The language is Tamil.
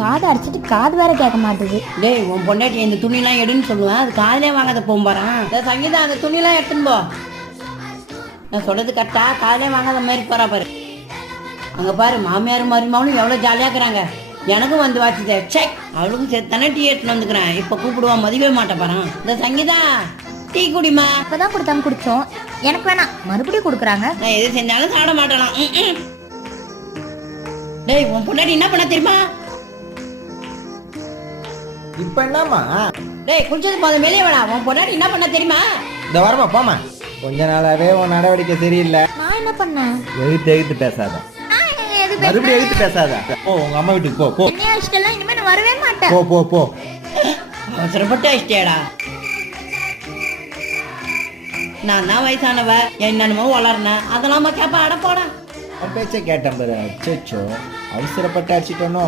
காது அடிச்சிட்டு காது வேற கேட்க மாட்டுது. டேய் உன் பொண்டாட்டி இந்த துணிலாம் எடுன்னு சொல்லுவேன், அது காதலே வாங்காத போகும்பாரான். சங்கீதா அந்த துணிலாம் எடுத்துன்னு போ. நான் சொல்றது கரெக்டா? காதலே வாங்காத மாதிரி போறா பாரு. அங்க பாரு மாமியார் மருமகனும் எவ்வளவு ஜாலியா இருக்கிறாங்க. எனக்கும் வந்து வாச்சுதே செக். அவளுக்கும் சேர்த்தானே டீ எடுத்துன்னு வந்துக்கிறேன். இப்ப கூப்பிடுவான், மதிவே மாட்டேன் பாரு. இந்த சங்கீதா டீ குடிமா. இப்பதான் கொடுத்தாங்க குடிச்சோம். எனக்கு வேணாம், மறுபடியும் கொடுக்குறாங்க. நான் எது செஞ்சாலும் சாப்பிட மாட்டேனா. டேய் உன் பொண்டாட்டி என்ன பண்ண தெரியுமா? இப்ப என்னம்மா? டேய் குளிச்சது போதும் வெளியே வேணா. உன் பொண்டாட்டி என்ன பண்ண தெரியுமா? இந்த வரமா போமா. கொஞ்ச நாளாவே உன் நடவடிக்கை சரியில்லை. நான் என்ன பண்ணேன்? எழுத்து பேசாத, மறுபடியும் எழுத்து பேசாத. போ உங்க அம்மா வீட்டுக்கு போ. என்ன இஷ்டம், இனிமே நான் வரவே மாட்டேன். போ போ போ. அவசரப்பட்டு அஷ்டியாடா. நான் தான் வயசானவ, என்னென்னமோ வளர்னேன், அதெல்லாம் கேப்ப அட போடா. அவன் பேச்ச கேட்டேன் பாரு. அச்சோ அவசரப்பட்டு அடிச்சிட்டோனோ.